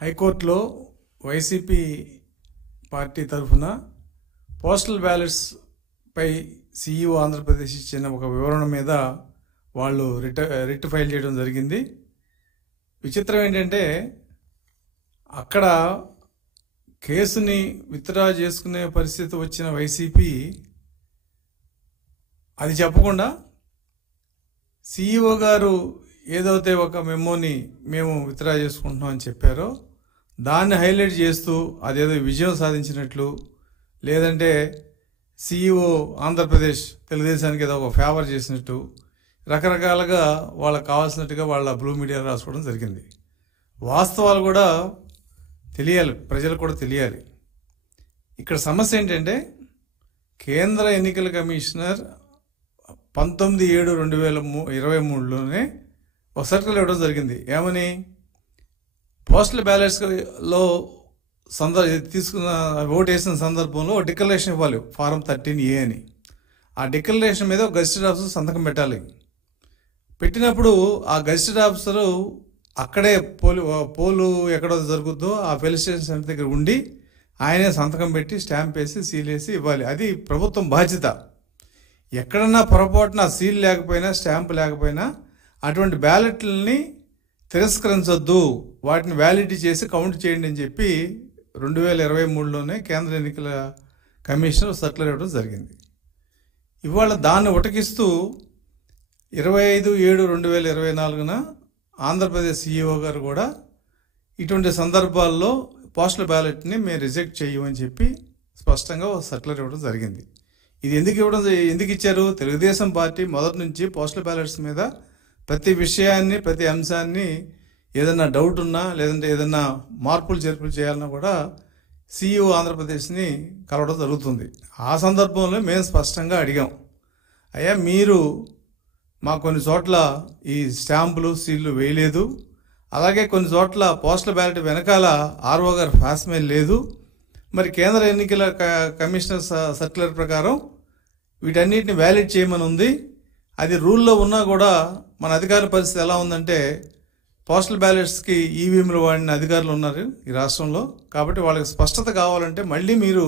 హైకోర్టులో YCP party తరఫున postal ballots పై CEO Andhra Pradesh ఇచ్చిన ఒక వివరణ మీద వాళ్ళు రిట్ ఫైల్ చేయడం జరిగింది. విచిత్రం ఏంటంటే అక్కడ కేసుని విత్డ్రా చేసుకునే పరిస్థితి వచ్చిన వైసీపీ అది చెప్పకుండా సీఈఓ గారు ఏదైతే ఒక మెమోని మేము విత్డ్రా చేసుకుంటున్నాం అని చెప్పారో దాన్ని హైలైట్ చేస్తూ అదేదో విజయం సాధించినట్లు, లేదంటే సీఈఓ ఆంధ్రప్రదేశ్ తెలుగుదేశానికి ఏదో ఒక ఫేవర్ చేసినట్టు రకరకాలుగా వాళ్ళకు కావాల్సినట్టుగా వాళ్ళ బ్లూ మీడియా రాసుకోవడం జరిగింది. వాస్తవాలు కూడా తెలియాలి, ప్రజలకు కూడా తెలియాలి. ఇక్కడ సమస్య ఏంటంటే కేంద్ర ఎన్నికల కమిషనర్ 19/7/2023లోనే ఒక సర్కులర్ ఇవ్వడం జరిగింది. ఏమని? పోస్టల్ బ్యాలెట్స్లో తీసుకున్న ఓటు వేసిన సందర్భంలో డిక్లరేషన్ ఇవ్వాలి, ఫారం 13A అని. ఆ డిక్లరేషన్ మీద గెజిటెడ్ ఆఫీసర్ సంతకం పెట్టాలి. పెట్టినప్పుడు ఆ గెజిటెడ్ ఆఫీసరు అక్కడే పోలు ఎక్కడో జరుగుతుందో ఆ పోలీస్ స్టేషన్ సెంటర్ దగ్గర ఉండి ఆయనే సంతకం పెట్టి స్టాంప్ వేసి సీల్ వేసి ఇవ్వాలి. అది ప్రభుత్వం బాధ్యత. ఎక్కడన్నా పొరపాటున సీల్ లేకపోయినా స్టాంప్ లేకపోయినా అటువంటి బ్యాలెట్లని తిరస్కరించొద్దు, వాటిని వ్యాలిడిటీ చేసి కౌంట్ చేయండి అని చెప్పి 2023లోనే కేంద్ర ఎన్నికల కమిషనర్ సర్కులర్ ఇవ్వడం జరిగింది. ఇవాళ దాన్ని ఉటకిస్తూ 25/7/2024 ఆంధ్రప్రదేశ్ సీఈఓ గారు కూడా ఇటువంటి సందర్భాల్లో పోస్టల్ బ్యాలెట్ని మేము రిజెక్ట్ చేయమని చెప్పి స్పష్టంగా సర్కులర్ ఇవ్వడం జరిగింది. ఇది ఎందుకు ఇచ్చారు? తెలుగుదేశం పార్టీ మొదటి నుంచి పోస్టల్ బ్యాలెట్స్ మీద ప్రతి విషయాన్ని, ప్రతి అంశాన్ని ఏదన్నా డౌట్ ఉన్నా లేదంటే ఏదన్నా మార్పులు చేర్పులు చేయాలన్నా కూడా సీఈఓ ఆంధ్రప్రదేశ్ని కలవడం జరుగుతుంది. ఆ సందర్భంలో మేము స్పష్టంగా అడిగాం, అయ్యా మీరు మా కొన్ని చోట్ల ఈ స్టాంపులు సీళ్లు వేయలేదు, అలాగే కొన్ని చోట్ల పోస్టల్ బ్యాలెట్ వెనకాల ఆర్ఓ గారు ఫాస్మెయిల్ లేదు, మరి కేంద్ర ఎన్నికల కమిషనర్ సర్క్యులర్ ప్రకారం వీటన్నిటిని వ్యాలిడ్ చేయమని ఉంది. అది రూల్లో ఉన్నా కూడా మన అధికారుల పరిస్థితి ఎలా ఉందంటే పోస్టల్ బ్యాలెట్స్కి ఈవీఎంలు వాడిన అధికారులు ఉన్నారు ఈ రాష్ట్రంలో. కాబట్టి వాళ్ళకి స్పష్టత కావాలంటే మళ్ళీ మీరు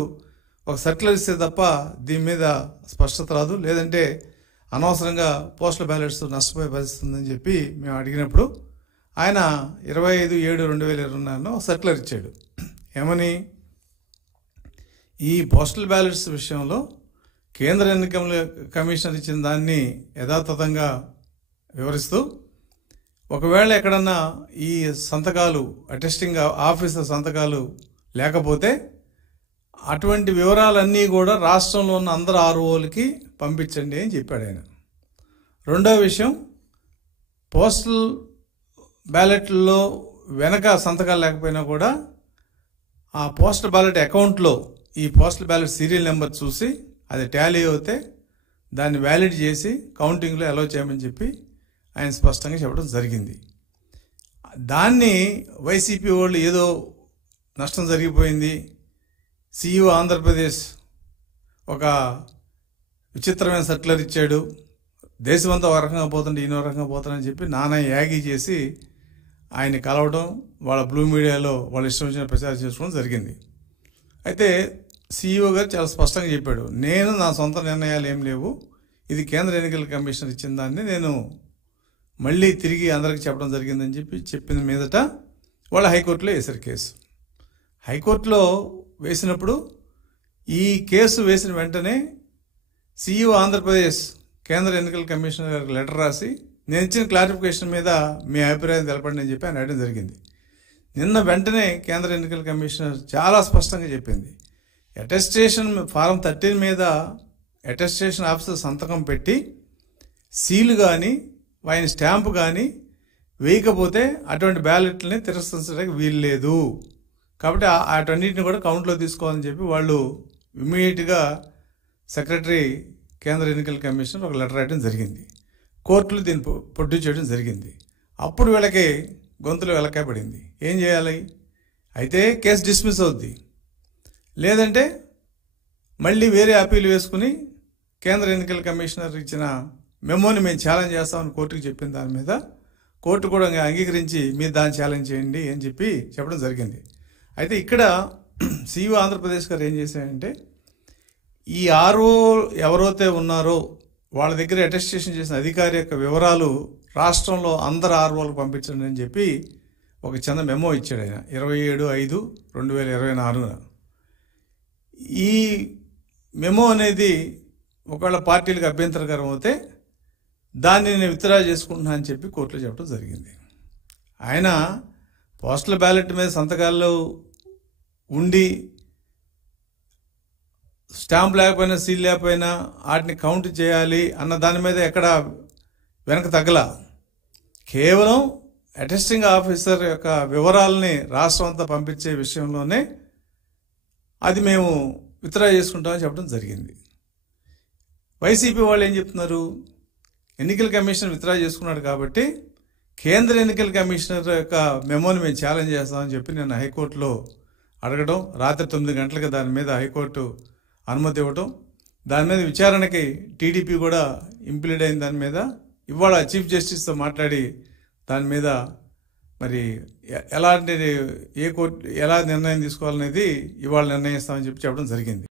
ఒక సర్క్యులర్ ఇస్తే తప్ప దీని మీద స్పష్టత రాదు, లేదంటే అనవసరంగా పోస్టల్ బ్యాలెట్స్ నష్టపోయే పరిస్థితి ఉందని చెప్పి మేము అడిగినప్పుడు ఆయన 25/7/2024 సర్క్యులర్ ఇచ్చాడు. ఏమని? ఈ పోస్టల్ బ్యాలెట్స్ విషయంలో కేంద్ర ఎన్నికల కమిషనర్ ఇచ్చిన దాన్ని యథాతథంగా వివరిస్తూ, ఒకవేళ ఎక్కడన్నా ఈ సంతకాలు అటెస్టింగ్ ఆఫీసర్ సంతకాలు లేకపోతే అటువంటి వివరాలన్నీ కూడా రాష్ట్రంలో ఉన్న అందరు ఆర్ఓలకి పంపించండి అని చెప్పాడు ఆయన. రెండో విషయం, పోస్టల్ బ్యాలెట్లో వెనక సంతకాలు లేకపోయినా కూడా ఆ పోస్టల్ బ్యాలెట్ అకౌంట్లో ఈ పోస్టల్ బ్యాలెట్ సీరియల్ నెంబర్ చూసి అది టాలీ అవుతే దాన్ని వ్యాలిడ్ చేసి కౌంటింగ్లో అలౌ చేయమని చెప్పి ఆయన స్పష్టంగా చెప్పడం జరిగింది. దాన్ని వైసీపీ వాళ్ళు ఏదో నష్టం జరిగిపోయింది, సీఈఓ ఆంధ్రప్రదేశ్ ఒక విచిత్రమైన సర్క్యులర్ ఇచ్చాడు, దేశమంతా ఒక రకంగా పోతుంటే ఈయన రకంగా పోతానని చెప్పి నానా యాగి చేసి ఆయన కలవడం, వాళ్ళ బ్లూ మీడియాలో వాళ్ళ ఇష్టం వచ్చిన ప్రచారం చేసుకోవడం జరిగింది. అయితే సీఈఓ గారు చాలా స్పష్టంగా చెప్పాడు, నేను నా సొంత నిర్ణయాలు ఏం లేవు, ఇది కేంద్ర ఎన్నికల కమిషన్ ఇచ్చిన దాన్ని నేను మళ్ళీ తిరిగి అందరికి చెప్పడం జరిగిందని చెప్పిన మీదట వాళ్ళు హైకోర్టులో వేశారు కేసు. హైకోర్టులో వేసినప్పుడు ఈ కేసు వేసిన వెంటనే సీఈఓ ఆంధ్రప్రదేశ్ కేంద్ర ఎన్నికల కమిషనర్ గారికి లెటర్ రాసి నేను ఇచ్చిన క్లారిఫికేషన్ మీద మీ అభిప్రాయం తెలపండి అని చెప్పి ఆయన అడగడం జరిగింది. నిన్న వెంటనే కేంద్ర ఎన్నికల కమిషనర్ చాలా స్పష్టంగా చెప్పింది, అటెస్టేషన్ ఫారం 13 మీద అటెస్టేషన్ ఆఫీసర్ సంతకం పెట్టి సీలు కానీ ఆయన స్టాంపు కానీ వేయకపోతే అటువంటి బ్యాలెట్లని తిరస్కరించడానికి వీలు లేదు, కాబట్టి అటన్నిటిని కూడా కౌంట్లో తీసుకోవాలని చెప్పి వాళ్ళు ఇమ్మీడియట్గా సెక్రటరీ కేంద్ర ఎన్నికల కమిషనర్ ఒక లెటర్ రాయడం జరిగింది. కోర్టులు దీన్ని ప్రొడ్యూస్ చేయడం జరిగింది. అప్పుడు వీళ్ళకి గొంతులు వెలకాయబడింది, ఏం చేయాలి? అయితే కేసు డిస్మిస్ అవుద్ది, లేదంటే మళ్ళీ వేరే అప్పీల్ వేసుకుని కేంద్ర ఎన్నికల కమిషనర్ ఇచ్చిన మెమోని మేము ఛాలెంజ్ చేస్తామని కోర్టుకు చెప్పిన దాని మీద కోర్టు కూడా అంగీకరించి మీరు దాన్ని ఛాలెంజ్ చేయండి అని చెప్పడం జరిగింది. అయితే ఇక్కడ సిఇఓ ఆంధ్రప్రదేశ్ గారు ఏం చేశారంటే ఈ ఆర్ఓ ఎవరైతే ఉన్నారో వాళ్ళ దగ్గర అటెస్టేషన్ చేసిన అధికారి యొక్క వివరాలు రాష్ట్రంలో అందరు ఆర్ఓలకు పంపించండి అని చెప్పి ఒక చిన్న మెమో ఇచ్చాడు ఆయన 27/5/2024. ఈ మెమో అనేది ఒకవేళ పార్టీలకు అభ్యంతరకరం అయితే దాన్ని నేను విత్డ్రా చేసుకుంటున్నా అని చెప్పి కోర్టులో చెప్పడం జరిగింది. ఆయన పోస్టల్ బ్యాలెట్ మీద సంతకాల్లో ఉండి స్టాంప్ లేకపోయినా సీల్ లేకపోయినా వాటిని కౌంట్ చేయాలి అన్న దాని మీద ఎక్కడ వెనక తగ్గల. కేవలం అటెస్టింగ్ ఆఫీసర్ యొక్క వివరాలని రాష్ట్రం అంతా పంపించే విషయంలోనే అది మేము విత్డ్రా చేసుకుంటామని చెప్పడం జరిగింది. వైసీపీ వాళ్ళు ఏం చెప్తున్నారు, ఎన్నికల కమిషన్ విత్డ్రా చేసుకున్నాడు కాబట్టి కేంద్ర ఎన్నికల కమిషనర్ యొక్క మెమోని మేము ఛాలెంజ్ చేస్తామని చెప్పి నేను హైకోర్టులో అడగడం, రాత్రి 9 గంటలకు దాని మీద హైకోర్టు అనుమతి ఇవ్వటం, దాని మీద విచారణకి టీడీపీ కూడా ఇంప్లీడ్ అయిన దాని మీద ఇవాళ చీఫ్ జస్టిస్తో మాట్లాడి దాని మీద మరి ఎలాంటి ఏ కోర్టు ఎలా నిర్ణయం తీసుకోవాలనేది ఇవాళ నిర్ణయిస్తామని చెప్పడం జరిగింది.